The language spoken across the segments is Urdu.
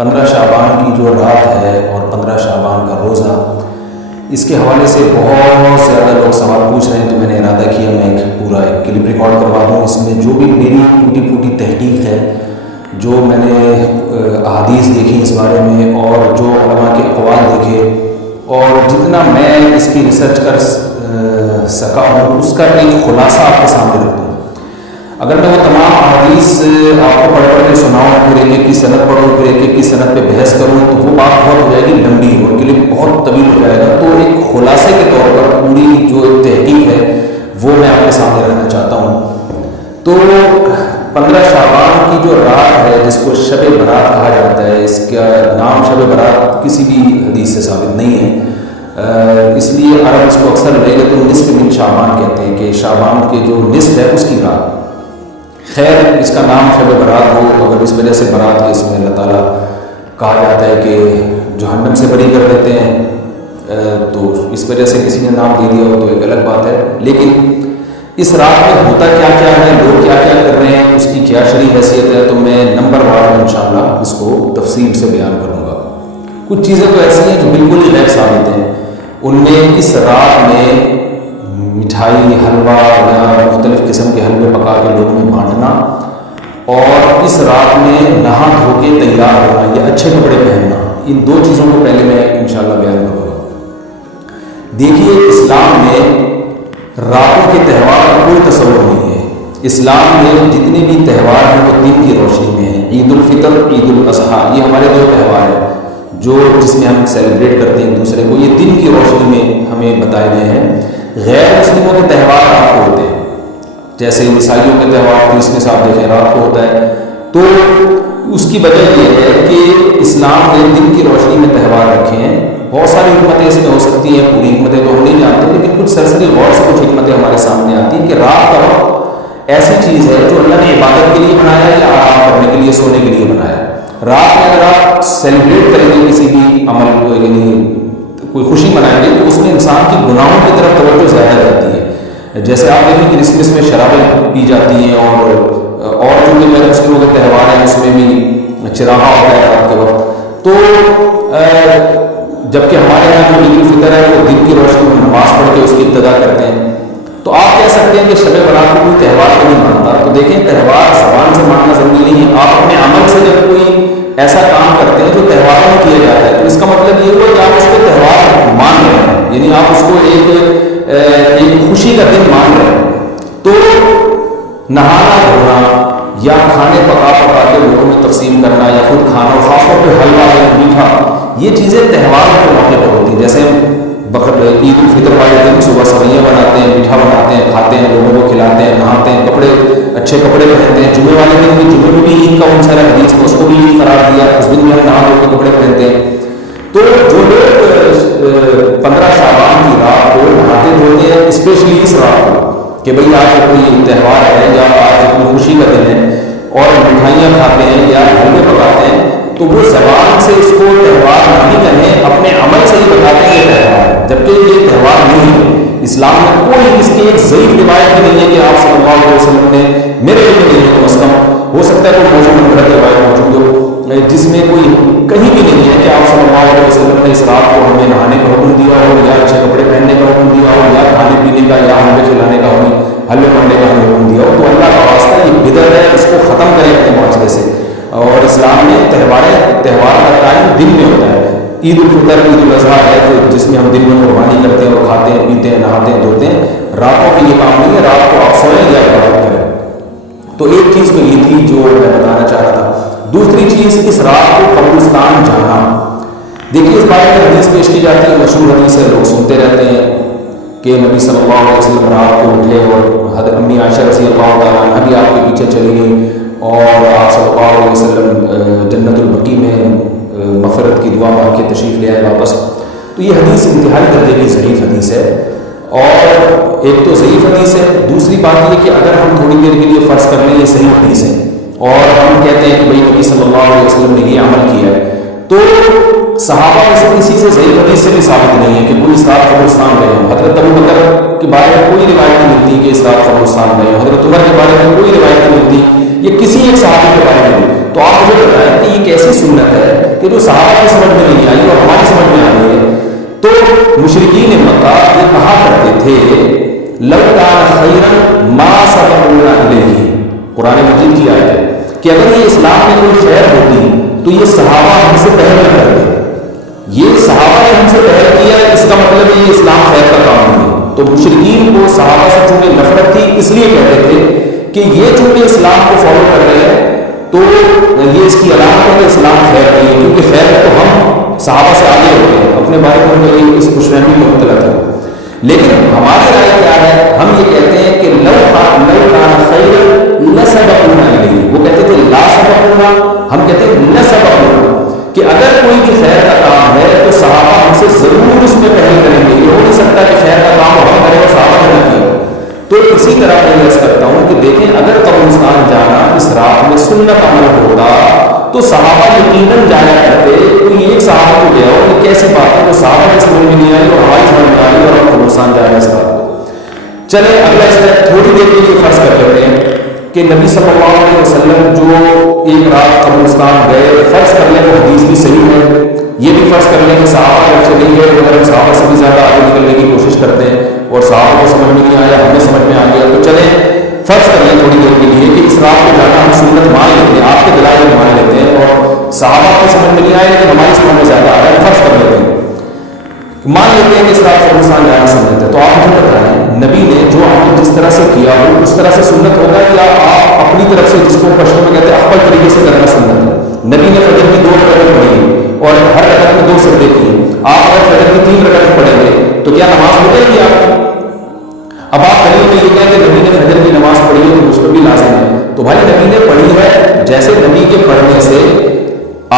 15 شعبان کی جو رات ہے اور 15 شعبان کا روزہ، اس کے حوالے سے بہت زیادہ لوگ سوال پوچھ رہے ہیں، تو میں نے ارادہ کیا میں ایک پورا کلپ ریکارڈ کروا دوں۔ اس میں جو بھی میری ٹوٹی پھوٹی تحقیق ہے، جو میں نے احادیث دیکھی اس بارے میں اور جو علماء کے اقوال دیکھے اور جتنا میں اس کی ریسرچ کر سکا ہوں، اس کا ایک خلاصہ آپ کے سامنے رکھ دوں۔ اگر میں وہ تمام احادیث آپ کو پڑھ کے سناؤں، پھر ایک ایک کی سند پڑھوں، پھر ایک ایک کی سند پہ بحث کروں، تو وہ بات بہت ہو جائے گی لمبی اور کلپ بہت طویل ہو جائے گا۔ تو ایک خلاصے کے طور پر پوری جو تحقیق ہے وہ میں آپ کے سامنے رکھنا چاہتا ہوں۔ تو 15 شعبان کی جو رات ہے، جس کو شب برات کہا جاتا ہے، اس کا نام شب برات کسی بھی حدیث سے ثابت نہیں ہے، اس لیے عرب اس کو اکثر لیلۃ النصف من شعبان کہتے ہیں کہ شعبان کے جو نصف ہے اس کی رات۔ خیر، اس کا نام شب برات ہو، اگر اس وجہ سے برات کے اس میں اللہ تعالیٰ کہا جاتا ہے کہ جہنم سے بری کر دیتے ہیں، تو اس وجہ سے کسی نے نام دے دیا ہو تو ایک الگ بات ہے۔ لیکن اس رات میں ہوتا کیا کیا ہے، لوگ کیا کیا کر رہے ہیں، اس کی کیا شرعی حیثیت ہے، تو میں نمبر وار انشاءاللہ اس کو تفصیل سے بیان کروں گا۔ کچھ چیزیں تو ایسی ہیں جو بالکل ہی غیر ثابت ہیں، ان میں اس رات میں مٹھائی، حلوہ یا مختلف قسم کے حلوے پکا کے لوگوں میں بانٹنا، اور اس رات میں نہا دھو کے تیار ہونا یا اچھے کپڑے پہننا، ان دو چیزوں کو پہلے میں انشاءاللہ بیان کروں گا۔ دیکھیے، اسلام میں راتوں کے تہوار کا کوئی تصور نہیں ہے۔ اسلام میں جتنے بھی تہوار ہیں وہ دن کی روشنی میں ہیں۔ عید الفطر، عید الاضحیٰ، یہ ہمارے دو تہوار ہیں جس میں ہم سیلیبریٹ کرتے ہیں ایک دوسرے کو، یہ دن کی روشنی میں ہمیں بتائے گئے ہیں۔ غیر مسلموں کے تہوار رات کو ہوتے ہیں، جیسے عیسائیوں کے تہوار کرسمس آپ دیکھیں رات کو ہوتا ہے۔ تو اس کی وجہ یہ ہے کہ اسلام نے دن کی روشنی میں تہوار رکھے ہیں۔ بہت ساری حکمتیں اس میں ہو سکتی ہیں، پوری حکمتیں تو ہم نہیں جانتے، لیکن کچھ سرسری غور سے کچھ حکمتیں ہمارے سامنے آتی ہیں کہ رات کا وقت ایسی چیز ہے جو اللہ نے عبادت کے لیے بنایا یا آرام کرنے کے لیے، سونے کے لیے بنایا۔ رات میں اگر آپ سیلیبریٹ کریں گے کسی بھی عمل کو، یعنی کوئی خوشی منائیں گے، تو اس میں انسان کی گناہوں کی طرف توجہ زیادہ رہتی ہے۔ جیسے آپ دیکھیں کہ کرسمس میں شرابیں پی جاتی ہیں، اور جو بھی غیر مسلموں کے تہوار ہیں اس میں بھی چراغا ہوتا ہے رات کے وقت۔ تو جبکہ ہمارے یہاں جو عید الفطر ہے وہ دن کی روشنی میں نماز پڑھ کے اس کی ابتدا کرتے ہیں۔ تو آپ کہہ سکتے ہیں کہ شب برات کو کوئی تہوار کو نہیں مانتا، تو دیکھیں تہوار زبان سے ماننا ضروری نہیں ہے۔ آپ اپنے عمل سے جب کوئی ایسا کام کرتے ہیں جو تہواروں میں کیا جاتا ہے، تو اس کا مطلب یہ ہوا کہ آپ اس کو تہوار مان رہے ہیں، یعنی آپ اس کو ایک خوشی کا دن مان رہے ہیں۔ تو نہانا دھونا یا کھانے پکا کے لوگوں میں تقسیم کرنا یا خود کھانا، خاص طور پہ حلوہ یا میٹھا، یہ چیزیں تہوار کے موقع پر ہوتی ہیں۔ جیسے ہم عید الفطر والے دن صبح سویاں بناتے ہیں، میٹھا بناتے ہیں، کھاتے ہیں، لوگوں کو کھلاتے ہیں، نہاتے ہیں، اچھے کپڑے پہنتے ہیں۔ جمعے والے دن بھی، جمعے میں بھی عید کا عنصر ہے، حدیث میں اس کو بھی عید قرار دیا، اس دن بھی ہم نہا دھو کے کپڑے پہنتے ہیں۔ تو جو لوگ 15 شعبان کی رات کو نہاتے دھوتے ہیں، اسپیشلی اس رات کو کہ بھئی آج کوئی تہوار ہے یا آج کوئی خوشی کا دن ہے، اور مٹھائیاں کھاتے ہیں یا حلوے پکاتے ہیں، تو وہ زبان سے اس کو تہوار نہیں کہیں، اپنے عمل سے ہی بتاتے ہیں یہ تہوار ہے، جبکہ یہ تہوار نہیں ہے۔ اسلام میں کوئی اس کی ایک ضعیف روایت بھی نہیں ہے کہ آپ صلی اللہ علیہ وسلم نے، میرے علم میں نہیں ہے، کم از کم ہو سکتا ہے کوئی موجود روایت موجود ہو جس میں کوئی کہیں بھی نہیں ہے کہ آپ صلی اللہ علیہ وسلم نے اس رات کو ہمیں نہانے کا حکم دیا ہو، یا اچھے کپڑے پہننے کا حکم دیا ہو، یا کھانے پینے کا یا حلوے کھلانے کا حلوے پڑھنے کا حکم دیا ہو۔ تو اللہ کا واسطہ یہ بدعت ہے، اس کو ختم کریں اپنے معاشرے سے۔ اور اسلام میں تہوار کا ٹائم دن میں ہوتا ہے۔ عید الفطر، عید الاضحیٰ ہے جس میں ہم دن میں قربانی کرتے ہیں اور کھاتے ہیں، پیتے ہیں، نہاتے ہیں، دھوتے ہیں۔ راتوں کی یہ کام نہیں ہے، رات کو آپ سوئیں یا عبادت کریں۔ تو ایک چیز تو یہ تھی جو میں بتانا چاہ رہا تھا۔ دوسری چیز، اس رات کو قبرستان جانا۔ دیکھیے اس بارے میں حدیث پیش کی جاتی ہے، مشہور حدیث ہے، لوگ سنتے رہتے ہیں کہ نبی صلی اللہ علیہ وسلم رات کو اٹھے اور حضرت امی عائشہ رضی اللہ تعالیٰ عنہا بھی آپ کے پیچھے چلی گئی، اور آپ صلی اللہ علیہ وسلم جنت البقیع میں مغفرت کی دعا مانگ کے تشریف لے آئے واپس۔ تو یہ حدیث انتہائی درجے کی ضعیف حدیث ہے، اور ایک تو ضعیف حدیث ہے، دوسری بات یہ کہ اگر ہم تھوڑی دیر کے لیے فرض کر لیں یہ صحیح حدیث ہے اور ہم کہتے ہیں کہ بھائی نبی صلی اللہ علیہ وسلم نے یہ عمل کیا ہے، تو صحابہ میں سے کسی سے ضعیف حدیث سے بھی ثابت نہیں ہے کہ کوئی اس رات قبرستان گئے ہوں۔ حضرت ابو بکر کے بارے میں کوئی روایت نہیں ملتی کہ اس رات قبرستان گئے ہوں، حضرت عمر کے بارے میں کوئی روایت نہیں ملتی، یہ کسی ایک صحابی کے بارے میں نہیں۔ تو آپ مجھے بتائیں کہ یہ کیسی سنت ہے کہ جو صحابہ کی سمجھ میں نہیں آئی اور ہماری سمجھ میں آ رہی ہے. تو مشرکین مکہ یہ کہا کرتے تھے لو کان خیرا ما سبقونا الیہ، قرآن مجید کی آیت ہے کہ اگر یہ اسلام میں کوئی خیر ہوتی تو یہ صحابہ ہم سے پہلے نہ کرتے. یہ صحابہ نے ہم سے پہل کیا، اس کا مطلب یہ اسلام خیر کا کام نہیں ہے. تو مشرکین کو صحابہ سے چونکہ نفرت تھی اس لیے کہتے تھے کہ یہ چونکہ اسلام کو فالو کر رہے ہیں تو یہ اس کی علامت ہے کہ اسلام خیر نہیں ہے، کیونکہ خیر تو ہم صحابہ سے آگے ہوتے ہیں. اپنے بارے میں اس خوش فہمی میں مبتلا تھا. لیکن ہماری رائے کیا ہے؟ ہم یہ کہتے ہیں کہ لو کان خیرا لسبقونا الیہ. وہ کہتے تھے لا سبقونا، ہم کہتے ہیں لسبقونا، کہ اگر کوئی بھی خیر کا کام ہے تو صحابہ ہم سے ضرور اس میں پہل کریں گے. یہ ہو نہیں سکتا کہ خیر کا کام ہم کریں اور صحابہ نے نہ کیا. تو اسی طرح میں عرض کرتا ہوں کہ دیکھیں اگر قبرستان جانا اس رات میں سنت عمل ہوتا تو صحابہ یقیناً جایا کرتے. کوئی ایک صحابہ کو گیا ہو یہ کیسی بات ہے، تو صحابہ کی سمجھ میں نہیں آئی اور ہماری سمجھ میں آئی اور ہم قبرستان جا رہے ہیں اس رات کو. چلے اگلا اسٹیپ تھوڑی دیر کے لیے فرض کر لیتے ہیں کہ نبی صلی اللہ علیہ وسلم جو ایک رات قبرستان گئے، فرض کر لیں وہ حدیث بھی صحیح ہے. یہ بھی فرض کر لیں کہ صحابہ جب چلے گئے اگر ہم صحابہ سے بھی زیادہ آگے نکلنے کی کوشش کرتے ہیں اور صحابہ کو سمجھ میں نہیں آیا ہمیں سمجھ میں آ گیا، تو چلیں فرض کر لیں تھوڑی دیر کے لیے کہ اس رات کو جانا ہم سنت مان لیتے ہیں، آپ کے دلائل میں مان لیتے ہیں اور صحابہ کو سمجھ میں نہیں آیا لیکن ہماری سمجھ میں زیادہ آ رہا ہے. فرض کر لیتے ہیں، مان لیتے ہیں کہ اس رات قبرستان جانا سنت ہے. تو آپ مجھے بتائیں نبی نے جو عمل جس طرح سے کیا ہو اس طرح سے سنت ہوگا یا آپ اپنی طرف سے جس کو پشتوں میں کہتے ہیں افضل طریقے سے کرنا سنت ہے؟ نبی نے فجر کی 2 رکعتیں پڑھی اور ہر رکعت میں 2 سجدے کیے. آپ اگر فجر کی 3 رکعتیں پڑھیں گے تو کیا نماز ہو جائے گی آپ کی؟ اب آپ دلیل میں یہ کہیں کہ نبی نے فجر کی نماز پڑھی ہے تو مجھ پر بھی لازم ہے. تو بھائی نبی نے پڑھی ہے، جیسے نبی کے پڑھنے سے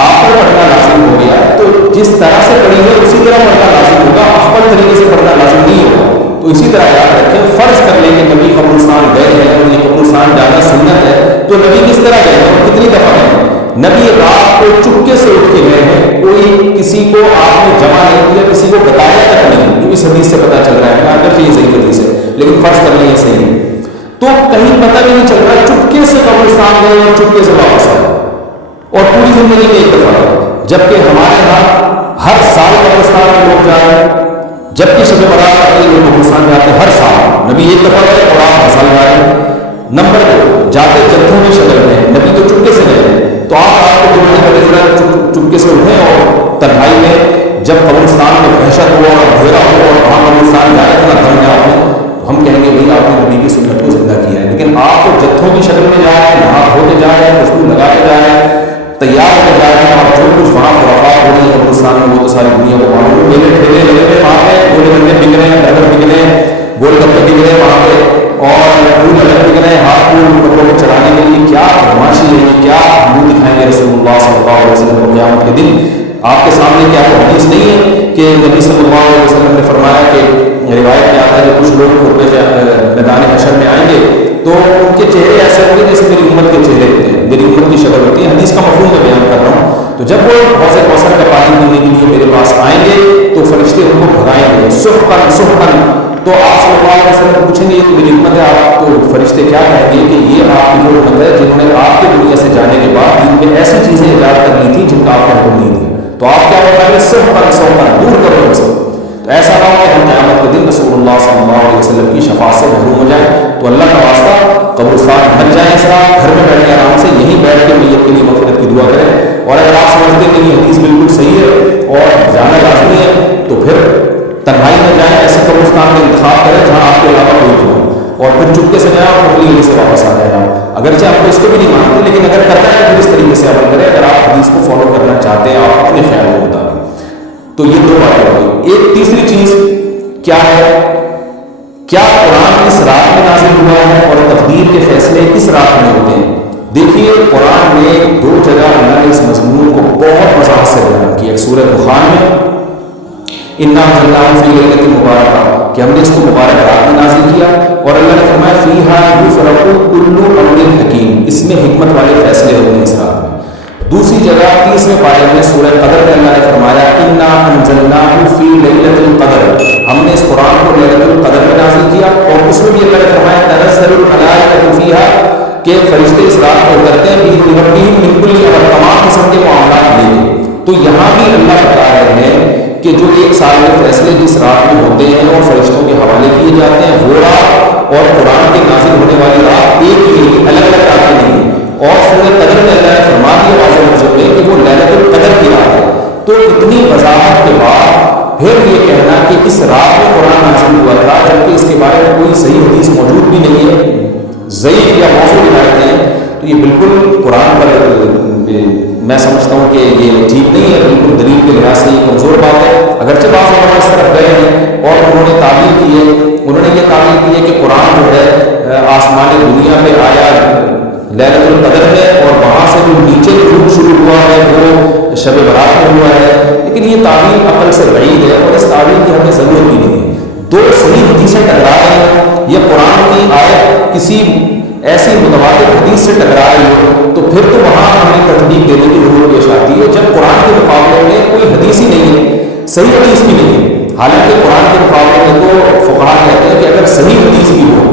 آپ پر پڑھنا لازم ہو گیا تو جس طرح سے پڑھی ہے اسی طرح پڑھنا لازم ہوگا، افضل طریقے سے پڑھنا لازم نہیں ہوگا. تو اسی طرح یاد رکھیں فرض کر لیں کہ نبی قبرستان گئے ہیں اور یہ قبرستان جانا سنت ہے تو نبی کس طرح گئے ہیں، کتنی دفعہ گئے؟ نبی رات کو چپکے سے اٹھ کے گئے ہیں، کوئی کسی کو آپ نے جمع نہیں کیا، کسی کو بتایا تک نہیں، جو اس حدیث سے پتہ چل رہا ہے. اگرچہ یہ صحیح حدیث ہے لیکن فرض کر لیں یہ صحیح ہے تو کہیں پتہ بھی نہیں چل رہا، چپکے سے قبرستان گئے اور چپکے سے واپس آئے اور پوری زندگی میں ایک دفعہ ہے. جبکہ ہمارے یہاں ہر سال قبرستان میں لوگ جا رہے ہیں، جبکہ شب برات آتے لوگ قبرستان جاتے ہیں ہر سال. نبی ایک دفعہ گئے اور آپ ہر سال جا رہے ہیں. نمبر 2 جاتے جتھوں میں شکل میں، نبی تو چپکے سے گئے تو آپ کو جوڑنے والے ذرا چپکے سے اٹھیں اور تنہائی میں جب قبرستان میں وحشت ہو اور اندھیرا ہو اور وہاں قبرستان جائے اتنا دم جا آپ نے، ہم کہیں گے بھائی آپ نے نبی کی سنت کو زندہ کیا ہے. لیکن آپ کو جتھوں کی شکل میں جا رہے ہیں، نہا دھو کے جا رہے ہیں، خوشبو لگا کے جا رہے ہیں، تیار ہو کے جا رہے ہیں اور جو کچھ وہاں خرافات ہو رہی ہے قبرستان میں وہ تو ساری دنیا کو معلوم ہے. میلے ٹھیلے لگے ہوئے وہاں پہ، گولے گھنٹے بک رہے ہیں، برگر بک رہے ہیں، گول گپے بک رہے ہیں وہاں پہ اور پھول الگ بک رہے ہیں ہاتھ پھول کپڑوں کو چڑھانے کے لیے. کیا بدماشی ہے یہ، کیا منہ دکھائیں گے رسول اللہ صلی اللہ علیہ وسلم کو قیامت کے دن؟ آپ کے سامنے کیا وہ حدیث نہیں ہے کہ نبی صلی اللہ علیہ وسلم نے فرمایا کہ روایت میں آتا ہے کہ کچھ لوگ میدان حشر میں آئیں گے تو ان کے چہرے ایسے ہوں گے جیسے میری امت کے چہرے ہوتے ہیں، میری امت کی شکل ہوتی ہے. حدیث کا مفہوم میں بیان کر رہا ہوں. تو جب وہ حوض کوثر کا پانی پینے کے لیے میرے پاس آئیں گے تو فرشتے ان کو بھگائیں گے سحقاً سحقاً. تو آپ صلی اللہ علیہ وسلم پوچھیں گے یہ تو میری امت ہے، آپ تو فرشتے کیا کہیں گے کہ یہ آپ کی وہ امت ہے جنہوں نے آپ کے دنیا سے جانے کے بعد ان میں ایسی چیزیں ایجاد کر لی تھیں جن کا آپ نے حکم نہیں دیا. تو آپ کیا بتائیں گے؟ سحقاً سحقاً، دور کرو ان سے. تو ایسا نہ ہو کہ ہم قیامت کے دن رسول اللہ صلی اللہ علیہ وسلم کی شفاعت سے محروم ہو جائیں. تو اللہ کا واسطہ قبرستان بن جائیں اس رات، گھر میں بیٹھ کے آرام سے یہیں بیٹھ کے میت کے لیے مغفرت کی دعا کریں. اور اگر آپ سمجھتے ہیں کہ یہ حدیث بالکل صحیح ہے اور جانا لازمی ہے تو پھر تنہائی میں جائیں، ایسے قبرستان کا انتخاب کریں جہاں آپ کے علاوہ کوئی نہیں ہو اور پھر چپکے سے جائیں اور اپنی گلی سے واپس آ جائیں. اگرچہ آپ کو اس کو بھی نہیں مانتے لیکن اگر کرنا ہے تو اس طریقے سے عمل کریں اگر آپ حدیث کو فالو کرنا چاہتے ہیں آپ اپنے خیال کے مطابق. تو یہ 2 باتیں ہوگی. ایک تیسری چیز کیا ہے، کیا قرآن اس رات میں نازل ہوا ہے اور تقدیر کے فیصلے اس رات میں ہوتے ہیں؟ دیکھیے قرآن میں 2 جگہ اللہ نے اس مضمون کو بہت وضاحت سے بیان کیا. ایک سورہ دخان میں انا انزلناہ فی لیلۃ مبارکہ کہ ہم نے اس کو مبارک رات میں نازل کیا، اور اللہ نے فرمایا فیہا یفرق کل امر حکیم، اس میں حکمت والے فیصلے ہوتے ہیں اس رات میں. دوسری جگہ 30ویں پارے میں سورہ قدر میں اللہ نے فرمایا انا انزلناہ فی لیلۃ القدر، ہم نے اس قرآن کو لیلۃ القدر میں نازل کیا. اور اس میں بھی اللہ نے فرمایا تنزل الملائکۃ فیہا کہ فرشتے اس رات کو اترتے ہیں بإذن ربہم من کل امر، تمام قسم کے معاملات لے کے. تو یہاں بھی اللہ بتا رہے ہیں کہ جو 1 سال کے فیصلے جس رات میں ہوتے ہیں اور فرشتوں کے حوالے کیے جاتے ہیں، وہ رات اور قرآن کے نازل ہونے والی رات ایک ہی ہے، الگ الگ راتیں نہیں ہیں۔ اور سورۃ قدر میں اللہ نے فرما دیا واضح لفظوں میں کہ وہ لیلۃ القدر کی رات ہے۔ تو اتنی وضاحت کے بعد پھر یہ کہنا کہ اس رات میں قرآن نازل ہوا تھا، جبکہ اس کے بارے میں کوئی صحیح حدیث موجود بھی نہیں ہے، ضعیف یا موضوع روایتیں ہیں، تو یہ بالکل قرآن پر میں سمجھتا ہوں کہ یہ ٹھیک نہیں ہے، بالکل دلیل کے لحاظ سے یہ کمزور بات ہے۔ اگرچہ بعض علماء اس طرف گئے ہیں اور انہوں نے تعبیر کی ہے، انہوں نے یہ تعبیر کی ہے کہ قرآن جو ہے آسمان دنیا پہ آیا لیلۃ القدر میں، اور وہاں سے جو نیچے نزول شروع ہوا ہے وہ شب برات میں ہوا ہے، لیکن یہ تعبیر عقل سے بعید ہے اور اس تعبیر کی ہمیں ضرورت بھی نہیں ہے۔ دو صحیح حدیثیں ٹکرا رہی ہیں یا قرآن کی آیت کسی ایسی متواتر حدیث سے ٹکرا رہی ہو تو پھر تو وہاں ہمیں تطبیق دینے کی ضرورت پیش آتی ہے، جب قرآن کے مقابلے میں کوئی حدیث ہی نہیں ہے، صحیح حدیث بھی نہیں ہے۔ حالانکہ قرآن کے مقابلے میں تو فقہاء کہتے ہیں کہ اگر صحیح حدیث بھی ہو،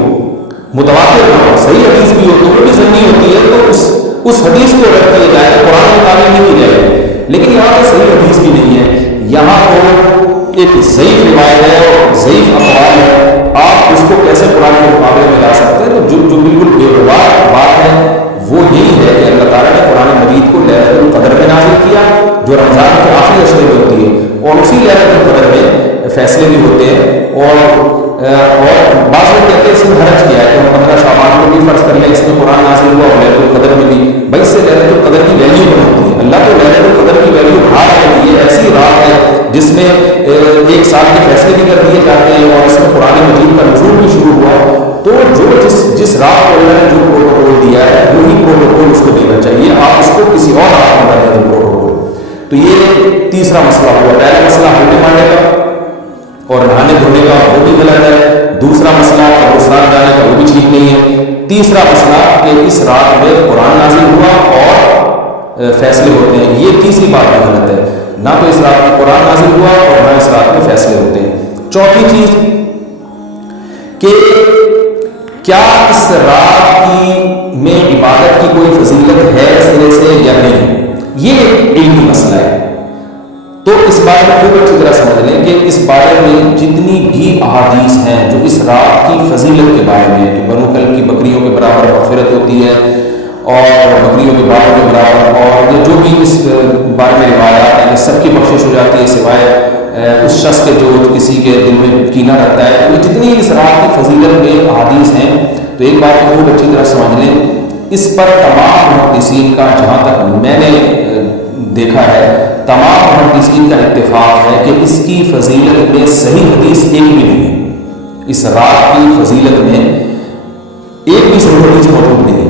متواتر نہ ہو، صحیح حدیث بھی ہو تو وہ بھی ضروری ہوتی ہے، تو اس حدیث کو رد کیا جائے تو قرآن کے مقابلے نہیں کی جائے، لیکن یہاں پہ صحیح حدیث بھی نہیں ہے، یہاں تو ایک ضعیف روایت ہے اور ضعیف اقوال ہے، آپ اس کو کیسے قرآن کے مقابلے میں لا سکتے ہیں؟ تو جو بالکل بے روایت بات ہے وہ یہی ہے کہ اللہ تعالیٰ نے قرآن مجید کو لیلۃ القدر میں نازل کیا، جو رمضان کے آخری اشرے میں ہوتی ہے، اور اسی لیلۃ القدر میں فیصلے بھی ہوتے ہیں، اور بعض لوگ کہتے ہیں اس میں حرج کیا ہے کہ ہم 15 شعبان کو بھی فرض کر لیں، اس میں قرآن نازل ہوا اور لیلۃ القدر میں بھی، بھائی اس سے لیلۃ القدر کی ویلیو نہیں ہوتی ہے۔ اللہ تو لیلۃ القدر کی ویلیو بڑھا رہے ہیں، یہ ایسی رات ہے جس میں 1 سال کے فیصلے بھی کر دیے جاتے ہیں اور اس میں قرآن مجید کا نزول بھی شروع ہوا، تو جس رات کو اللہ نے جو پروٹوکول دیا ہے وہی پروٹوکول اس کو دینا چاہیے، آپ اس کو کسی اور رات میں کر دیں پروٹوکول۔ تو یہ تیسرا مسئلہ ہوا۔ پہلا مسئلہ ہونے ماننے کا اور نہانے دھونے کا، وہ بھی غلط ہے۔ دوسرا مسئلہ قبرستان جانے کا، وہ بھی ٹھیک نہیں ہے۔ تیسرا مسئلہ کہ اس رات میں قرآن نازل ہوا اور فیصلے ہوتے ہیں، یہ تیسری بات بھی غلط ہے، نہ تو اس رات میں قرآن نازل ہوا اور نہ اس رات میں فیصلے ہوتے ہیں۔ چوتھی چیز کہ کیا اس رات میں عبادت کی کوئی فضیلت ہے اس طرح سے یا نہیں، یہ ایک علمی مسئلہ ہے۔ تو اس بارے میں خوب اچھی طرح سمجھ لیں کہ اس بارے میں جتنی بھی احادیث ہیں جو اس رات کی فضیلت کے بارے میں، کہ بنو کل کی بکریوں کے برابر مغفرت ہوتی ہے اور بکریوں کے بالوں کے برابر، اور یہ جو بھی اس بارے میں روایات ہیں سب کی بخشش ہو جاتی ہے سوائے اس شخص کے جو کسی کے دل میں کینہ رہتا ہے، تو جتنی اس رات کی فضیلت میں احادیث ہیں تو ایک بات خوب اچھی طرح سمجھ لیں، اس پر تمام محدثین کا، جہاں تک میں نے دیکھا ہے، تمام محدثین کا اتفاق ہے کہ اس کی فضیلت میں صحیح حدیث ایک بھی نہیں ہے، اس رات کی فضیلت میں ایک بھی صحیح حدیث موجود نہیں ہے،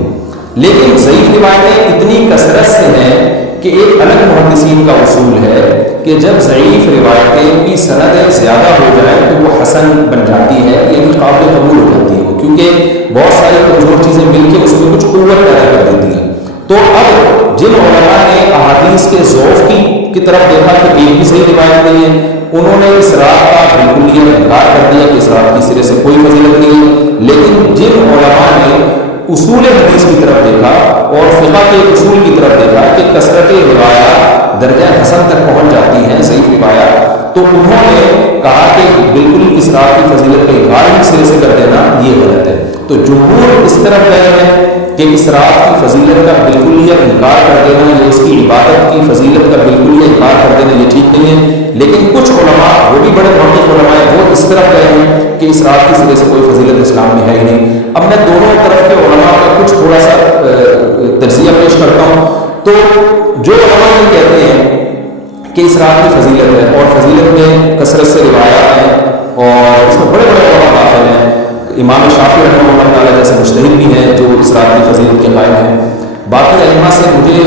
لیکن ضعیف روایتیں اتنی کثرت سے ہیں کہ ایک الگ محدثین کا اصول ہے کہ جب ضعیف روایتیں کی سندیں زیادہ ہو جائیں تو وہ حسن بن جاتی ہے، یعنی قابل قبول ہو جاتی ہے، کیونکہ بہت ساری کمزور چیزیں مل کے اس میں کچھ قوت پیدا کر دیتی ہیں۔ تو اب جن علماء نے احادیث کے ضعف کی طرف دیکھا کہ ایک بھی صحیح روایت نہیں ہے، انہوں نے اس رات کا بالکل یہ انکار کر دیا کہ اس رات کی سرے سے کوئی فضیلت نہیں ہے، لیکن جن علماء نے اصول حدیث کی طرف دیکھا اور فقہ کے اصول کی طرف دیکھا کہ کثرت روایات درجہ حسن تک پہنچ جاتی ہیں صحیح روایات، تو انہوں نے کہا کہ بالکل اس رات کی فضیلت کا انکار ہی سرے سے کر دینا یہ غلط ہے۔ تو جمہور اس طرف گئے ہیں کہ اس رات کی فضیلت کا بالکل یہ انکار کر دینا، یا اس کی عبادت کی فضیلت کا بالکل یہ انکار کر دینا یہ ٹھیک نہیں ہے، لیکن کچھ علماء، وہ بھی بڑے محقق علماء ہیں، وہ اس طرف گئے ہیں کہ اس رات کی سرے سے کوئی فضیلت اسلام میں ہے ہی نہیں۔ اب میں دونوں طرف کے علماء کا کچھ تھوڑا سا تجزیہ پیش کرتا ہوں۔ تو جو علماء یہ کہتے ہیں کہ اس رات کی فضیلت ہے اور فضیلت میں کثرت سے روایات ہیں اور اس میں بڑے بڑے علماء داخل ہیں، امام شافعی رحمہ اللہ تعالیٰ جیسے مجتہد بھی ہیں جو اس رات کی فضیلت کے قائل ہیں، باقی ائمہ سے مجھے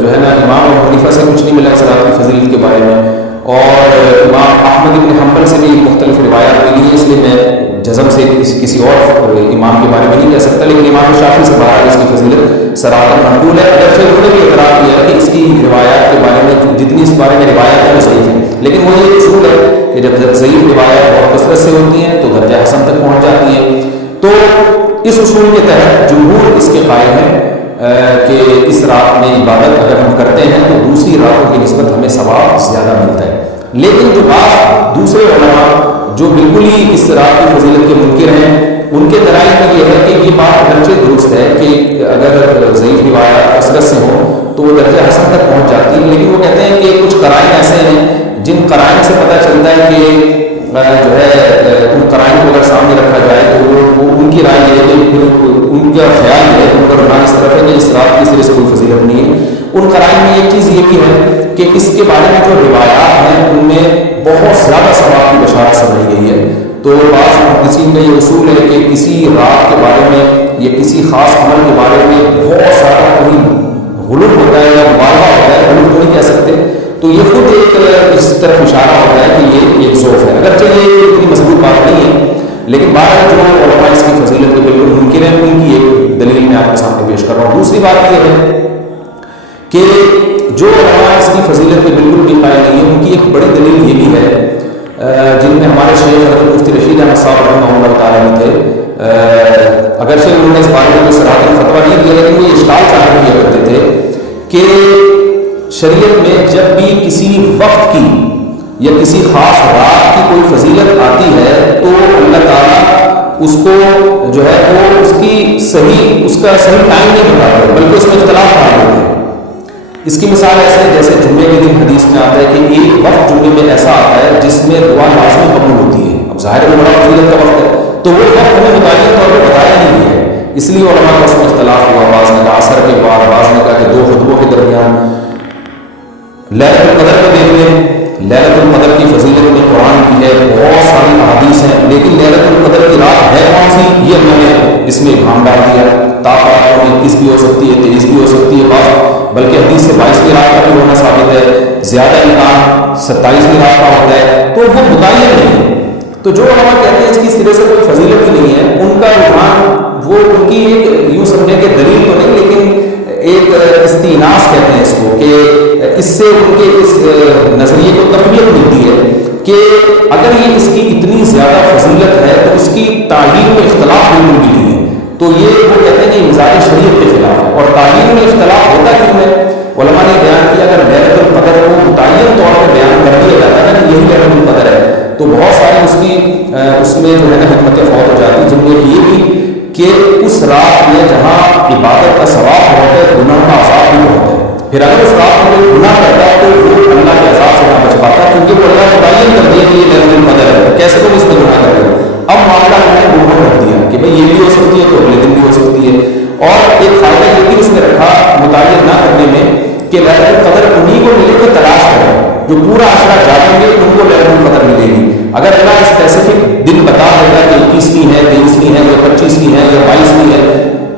جو ہے نا امام ابو حنیفہ سے کچھ نہیں ملا اس رات کی فضیلت کے بارے میں، اور امام احمد بن حنبل سے بھی مختلف روایات ملی ہیں، اس لیے میں جزم سے کسی اور امام کے بارے میں نہیں کہہ سکتا، لیکن امام شافعی سے بہرحال اس کی فضیلت صراحتاً منقول ہے، اگرچہ انہوں نے بھی اعتراف کیا ہے کہ اس کی روایات کے بارے میں جتنی اس بارے میں روایات ہیں وہ صحیح ہیں، لیکن وہ یہ اصول ہے کہ جب ضعیف روایات بہت کثرت سے ہوتی ہیں تو درجہ حسن تک پہنچ جاتی ہیں۔ تو اس اصول کے تحت جمہور اس کے قائل ہیں کہ اس رات میں عبادت اگر ہم کرتے ہیں تو دوسری راتوں کی نسبت ہمیں ثواب زیادہ ملتا ہے. لیکن جو بعض دوسرے علماء جو بالکل ہی اس رات کی فضیلت کے منکر ہیں، ان کے دلائل میں یہ ہے کہ یہ بات اگرچہ درست ہے کہ اگر ضعیف روایات کثرت سے ہوں تو وہ درجہ حسن تک پہنچ جاتی ہے، لیکن وہ کہتے ہیں کہ کچھ قرائن ایسے ہیں جن قرائن سے پتہ چلتا ہے کہ جو ہے ان قرائن کو اگر سامنے رکھا جائے تو وہ ان کی رائے یہ ہے کہ پھر ان کا خیال یہ ہے، ان کا رجحان اس طرف ہے کہ اس رات کی سرے سے کوئی فضیلت نہیں ہے. ان قرائن میں ایک چیز یہ بھی ہے کہ اس کے بارے میں جو روایات ہیں ان میں بہت زیادہ ثواب کی بشارت سمجھی گئی ہے. تو بعض محدثین کا یہ اصول ہے کہ کسی رات کے بارے میں یا کسی خاص عمل کے بارے میں بہت زیادہ کوئی غلو ہوتا ہے یا مبالغہ ہوتا ہے، غلو تو نہیں کہہ سکتے، تو یہ خود ایک اس طرف اشارہ ہوتا ہے کہ یہ ایک ذوف ہے. اگرچہ یہ اتنی مضبوط بات نہیں ہے، لیکن باہر جو علماء اس کی فضیلت کے بالکل ممکن ہے ان کی ایک دلیل میں آپ کے سامنے پیش کر رہا ہوں. دوسری بات یہ ہے کہ جو علماء اس کی فضیلت میں بالکل بھی قائل نہیں ہے، ان کی ایک بڑی دلیل یہ بھی ہے، جن میں ہمارے شیخ حضرت مفتی رشید احمد صاحب رحمہ اللہ تعالیٰ بھی تھے. اگرچہ انہوں نے اس بارے میں کوئی صراحتاً فتویٰ نہیں دیا، لیکن وہ یہ اشکال ظاہر کیا کرتے تھے کہ شریعت میں جب بھی کسی وقت کی یا کسی خاص رات کی کوئی فضیلت آتی ہے تو اللہ تعالیٰ اس کو جو ہے وہ اس کا صحیح ٹائم نہیں بتاتے بلکہ اس میں اختلاف ڈال دیتے ہیں. اس کی مثال ایسے ہے جیسے جمعے کے دن حدیث میں آتا ہے کہ ایک وقت جمعے میں ایسا آتا ہے جس میں دعا لازمی قبول ہوتی ہے. اب ظاہر ہے بڑا فضیلت کا وقت ہے تو وہ وقت ہمیں متعین طور پر بتایا نہیں ہے، اس لیے علماء کا اس میں اختلاف ہوا. بعض نے کہا عصر کے بعد، بعض نے کہا کہ 2 خطبوں کے درمیان. لیلۃ القدر کو دیکھ لیں، لیلۃ القدر کی فضیلت میں قرآن کی ہے، بہت ساری احادیث ہیں، لیکن لیلۃ القدر کی رات ہے کون سی یہ اللہ نے اس میں ابہام ڈال دیا. تاخیر میں 21 بھی ہو سکتی ہے، 23 بھی ہو سکتی ہے، بلکہ حدیث سے 22ویں رات کا بھی ہونا ثابت ہے، زیادہ امکان 27ویں رات کا ہوتا ہے، تو وہ متعین نہیں ہے. تو جو علماء کہتے ہیں اس کی سرے سے کوئی فضیلت ہی نہیں ہے، ان کا رجحان وہ ان کی ایک یوں سمجھیں کہ دلیل تو نہیں لیکن ایک استیناس کہتے ہیں اس کو، کہ اس سے ان کے اس نظریے کو تقویت ملتی ہے کہ اگر یہ اس کی اتنی زیادہ فضیلت ہے تو اس کی تعین میں اختلاف بالکل بھی نہیں ہے. تو یہ وہ کہتے ہیں کہ مزاج شریعت کے خلاف ہے. اور تعین میں اختلاف ہوتا کیوں ہے؟ علماء نے بیان کیا اگر لیلۃ القدر کو متعین طور پر بیان کر دیا جاتا ہے کہ یہی لیلۃ القدر ہے تو بہت ساری اس میں جو ہے نا حکمتیں فوت ہو جاتی، جن میں یہ بھی کہ اس رات میں جہاں عبادت کا ثواب ہوتا ہے گناہ کا عذاب بھی ہوتا ہے. پھر اگر اس رات میں کوئی گناہ کرتا ہے تو وہ اللہ کے عذاب سے نہ بچ پاتا، کیونکہ وہ اللہ متعین کر دیا کہ یہ لیلۃ القدر ہے، کیسے تم اس میں گناہ کر رہے ہو. اب معاملہ ہم نے مبہم کر دیا کہ بھئی یہ بھی ہو سکتی ہے تو اگلے دن بھی ہو سکتی ہے. اور ایک فائدہ یہ بھی اس نے رکھا متعین نہ کرنے میں کہ لیلۃ القدر انہی کو ملے جو تلاش کریں، جو پورا عشرہ جاگیں گے ان کو لیلۃ القدر ملے گی. اگر اللہ اسپیسیفک دن بتا دیتا کہ 21ویں ہے، 23ویں ہے یا 25ویں ہے یا 22ویں ہے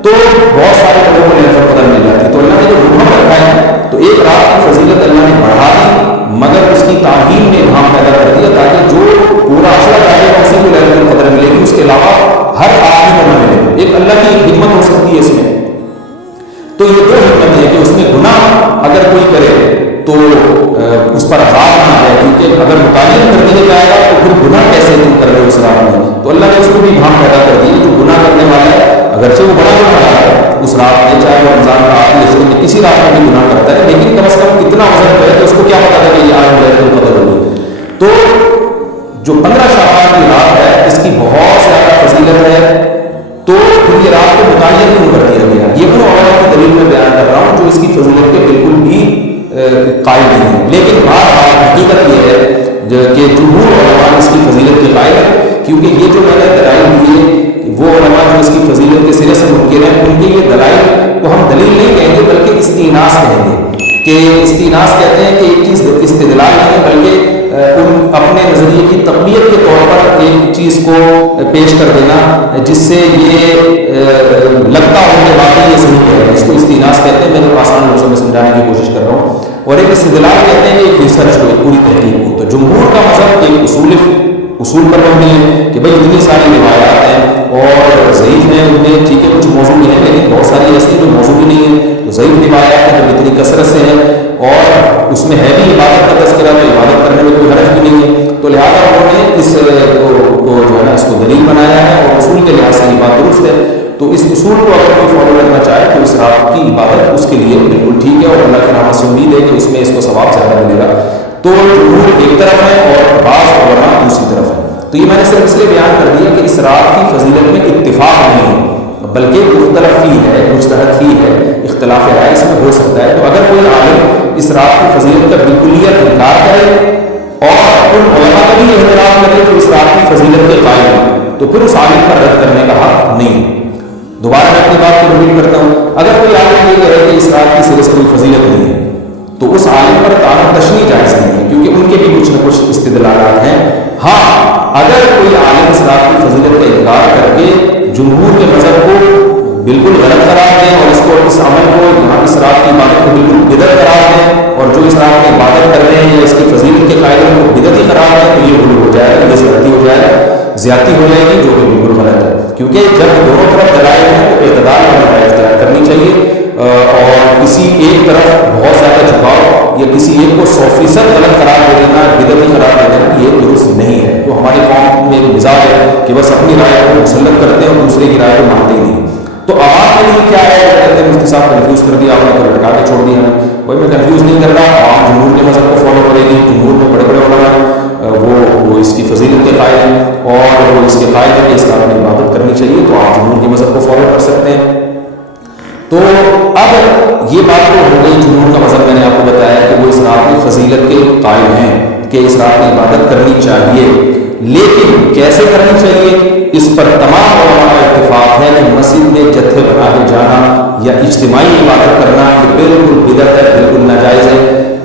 تو بہت سارے لوگوں کو لیلۃ القدر مل جاتی. تو اللہ نے جو مبہم رکھا ہے تو ایک رات کی فضیلت اللہ نے بڑھا دی مگر اس کی تعین میں ابہام پیدا کر دیا تاکہ جو پورا عشرہ جاگے گا اسی کو لیلۃ القدر ملے گی، اس کے علاوہ ہر آدمی کو نہ ملے. ایک اللہ کی ایک حکمت ہو سکتی ہے اس میں. تو یہ 2 حکمت ہے کہ اس میں گناہ اگر کوئی کرے تو اس پر عذاب نہ آئے، کیونکہ اگر متعین کر دیا جائے گا تو پھر گناہ کیسے تم کر رہے ہو اس رات میں. تو اللہ نے اس کو بھی ابہام پیدا کر دیا. جو گناہ کرنے والا ہے اگرچہ وہ بڑا گناہ رہا ہے اس رات میں، چاہے وہ رمضان کا آخری عشرے میں کسی رات میں بھی گناہ کرتا ہے، لیکن کم از کم اتنا عذر کرے کہ اس کو کیا پتا تھا کہ یہ آج لیلۃ القدر ہوگی. تو جو 15 شعبان کی رات ہے اس کی بہت زیادہ فضیلت ہے، تو پھر یہ رات کو متعین کیوں کر دیا گیا؟ یہ وہ علماء کی دلیل میں بیان کر رہا ہوں جو اس کی فضیلت کے بالکل بھی قائل نہیں ہے. لیکن بہرحال حقیقت یہ ہے کہ جمہور علماء اس کی فضیلت کے قائل ہیں، کیونکہ یہ جو میں نے دلائل دیے وہ علماء جو اس کی فضیلت کے سرے سے منکر ہیں ان کے یہ دلائل کو ہم دلیل نہیں کہیں گے بلکہ استیناس کہیں گے. کہ استیناس کہتے ہیں کہ ایک چیز استدلال نہیں بلکہ ان اپنے نظریے کی تقویت کے طور پر ایک چیز کو پیش کر دینا جس سے یہ لگتا ہو کہ واقعی یہ صحیح ہے. اس کو استیناس کہتے ہیں. میں تو آسان لفظوں میں سمجھانے کی کوشش کر رہا ہوں. اور ایک استدلال کہتے ہیں کہ ایک ریسرچ کو، ایک پوری تحقیق کو. تو جمہور کا مذہب ایک اصول پر مبنی ہے کہ بھئی اتنی ساری روایات ہیں اور ضعیف ہیں ان میں، ٹھیک ہے کچھ موضوع بھی ہیں لیکن بہت ساری ایسی جو موضوع بھی نہیں ہے. تو ضعیف روایات ہیں جب اتنی کثرت سے ہیں اور اس میں ہے بھی عبادت کا تذکرہ تو عبادت کرنے میں کوئی حرج بھی نہیں ہے. تو لہٰذا انہوں نے اس کو جو ہے نا اس کو دلیل بنایا ہے اور اصول کے لحاظ سے یہ بات درست ہے. تو اس اصول کو اگر کوئی فالو کرنا چاہے تو اسراف کی عبادت اس کے لیے بالکل ٹھیک ہے، اور اللہ کی رحمت سے امید ہے کہ اس میں اس کو ثواب زیادہ ملے گا۔ تو جمہور ایک طرف ہے اور بعض علماء دوسری طرف ہے۔ تو یہ میں نے صرف اس لیے بیان کر دیا کہ اسراف کی فضیلت میں اتفاق نہیں ہے، بلکہ مختلف فی ہے، مجتہد فی ہے، اختلاف رائے اس میں ہو سکتا ہے۔ تو اگر کوئی عالم اسراف کی فضیلت کا بالکلیت انکار کرے اور ان علماء کا بھی احترام کرے تو اسراف کی فضیلت کے قائل ہیں، تو پھر اس عالم پر رد کرنے کا حق نہیں ہے۔ دوبارہ میں اپنی بات کو ریپیٹ کرتا ہوں، اگر کوئی عالم یہ کہے کہ اسراف کی صرف کوئی فضیلت نہیں ہے تو اس عالم پر طعن تشنیع جائز نہیں ہے، کیونکہ ان کے بھی کچھ نہ کچھ استدلالات ہیں۔ ہاں، اگر کوئی عالم اسراف کی فضیلت کا انکار کر کے جمہور کے مذہب کو بالکل غلط قرار دیں اور اس کو اس عمل کو یہاں اسراف کی عبادت کو بالکل بدعت قرار دیں، اور جو اسراف کی عبادت کر رہے ہیں یا اس کی فضیلت کے قائل کو بدعتی قرار دیں، تو یہ غلو ہو جائے گا، یہ زیادتی ہو جائے گا، زیادتی ہو جائے گی، جو کہ بالکل غلط ہے۔ کیونکہ جب دونوں طرف دلائل ہیں تو اعتدال والی رائے اختیار کرنی چاہیے، اور کسی ایک طرف بہت زیادہ جھکاؤ یا کسی ایک کو 100% غلط قرار دے دینا، بدعتی قرار دے دینا، یہ درست نہیں ہے۔ تو ہماری قوم میں ایک مزاج ہے کہ بس اپنی رائے کو مسلط کرتے ہیں اور دوسرے کی رائے کو مانتے ہی نہیں۔ تو عوام کے لیے کیا ہے، کہتے ہیں مفتی صاحب کنفیوز کر دیا آپ نے، تو لٹکا کے چھوڑ دیا ہمیں۔ کوئی میں کنفیوز نہیں کر رہا، عوام جمہور کے مذہب کو فالو کرے گی، جمہور میں بڑے بڑے علماء ہیں، وہ اس کی فضیلت کے قائل ہیں اور وہ اس کے قائل ہیں کہ اسلام میں عبادت کرنی چاہیے، تو آپ جمہور کے مذہب کو فالو کر سکتے ہیں۔ تو اب یہ بات تو ہو گئی جمہور کا مذہب، میں نے آپ کو بتایا کہ وہ اسلام کی فضیلت کے قائل ہیں کہ اسلام میں عبادت کرنی چاہیے، لیکن کیسے کرنی چاہیے اس پر تمام علماء کا اتفاق ہے کہ مسجد میں جتھے بنا کے جانا یا اجتماعی عبادت کرنا یہ بالکل بدعت ہے، بالکل ناجائز ہے۔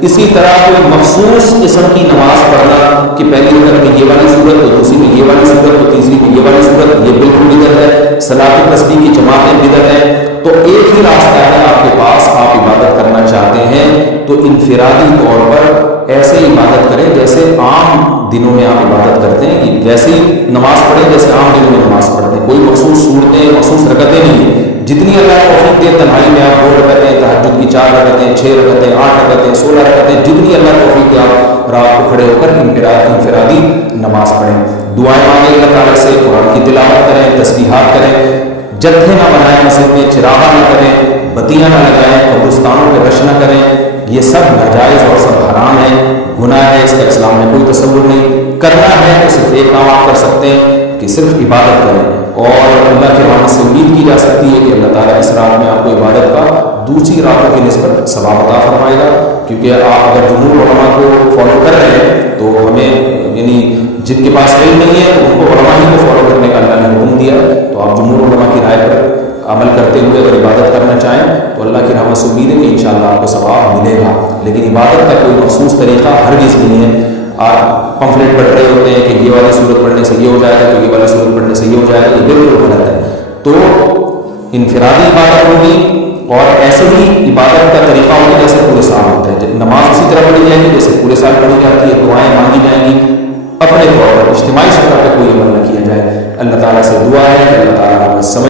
اسی طرح کوئی مخصوص قسم کی نماز پڑھنا کہ پہلی رکعت میں یہ والی صورت، تو دوسری میں یہ والی صورت، تو تیسری میں یہ والی صورت، یہ بالکل بدعت ہے۔ صلاۃ التسبیح کی جماعتیں بدعت ہیں۔ تو ایک ہی راستہ ہے آپ کے پاس، آپ عبادت کرنا چاہتے ہیں تو انفرادی طور پر ایسے عبادت کریں جیسے عام دنوں میں آپ عبادت کرتے ہیں، ویسے ہی نماز پڑھیں جیسے عام دنوں میں نماز پڑھتے ہیں۔ کوئی مخصوص صورتیں، مخصوص رکعتیں نہیں ہیں، جتنی اللہ توفیق دے تنہائی میں آپ 2 رکعتیں، تہجد کی 4 رکعتیں، 6 رکعتیں، 8 رکعتیں، 16 رکعتیں، جتنی اللہ توفیق دے آپ رات کو کھڑے ہو کر انفرادی نماز پڑھیں، دعائیں مانگیں اللہ تعالیٰ سے، قرآن کی تلاوت کریں، تسبیحات کریں، جتھے نہ بنائیں مسجد میں، چراغاں نہ کریں، بتیاں نہ لگائیں، قبرستانوں پہ رش نہ کریں، یہ سب ناجائز اور سب حرام ہے، گناہ ہے، اس کا اسلام میں کوئی تصور نہیں۔ کرنا ہے تو صرف ایک کام آپ کر سکتے ہیں کہ صرف عبادت کریں، اور اللہ کی رحمت سے امید کی جا سکتی ہے کہ اللہ تعالیٰ اس رات میں آپ کو عبادت کا دوسری راتوں کی نسبت ثواب عطا فرمائے گا۔ کیونکہ آپ اگر جمہور علماء کو فالو کر رہے ہیں تو ہمیں یعنی جن کے پاس علم نہیں ہے ان کو علماء ہی کو فالو کرنے کا اللہ نے حکم دیا، تو آپ جمہور علماء کی رائے پر عمل کرتے ہوئے اگر عبادت کرنا چاہیں تو اللہ کی رحمت سے امید ہے کہ انشاءاللہ آپ کو ثواب ملے گا۔ لیکن عبادت کا کوئی مخصوص طریقہ ہرگز نہیں ہے۔ آپ پمفلیٹ پڑھ رہے ہوتے ہیں کہ یہ والی صورت پڑھنے سے یہ ہو جائے گا، تو یہ والی صورت پڑھنے سے یہ ہو جائے گا، یہ بالکل غلط ہے۔ تو انفرادی عبادت ہوگی اور ایسے ہی عبادت کا طریقہ ہوگا جیسے پورے سال ہوتا ہے، نماز اسی طرح پڑھی جائے گی جیسے پورے سال پڑھی جاتی ہے، دعائیں مانگی جائیں گی، اپنے طور پر اجتماعی سطح پہ کوئی عمل نہ کیا جائے۔ اللہ تعالیٰ سے دعا ہے کہ اللہ تعالیٰ ہمیں سمجھ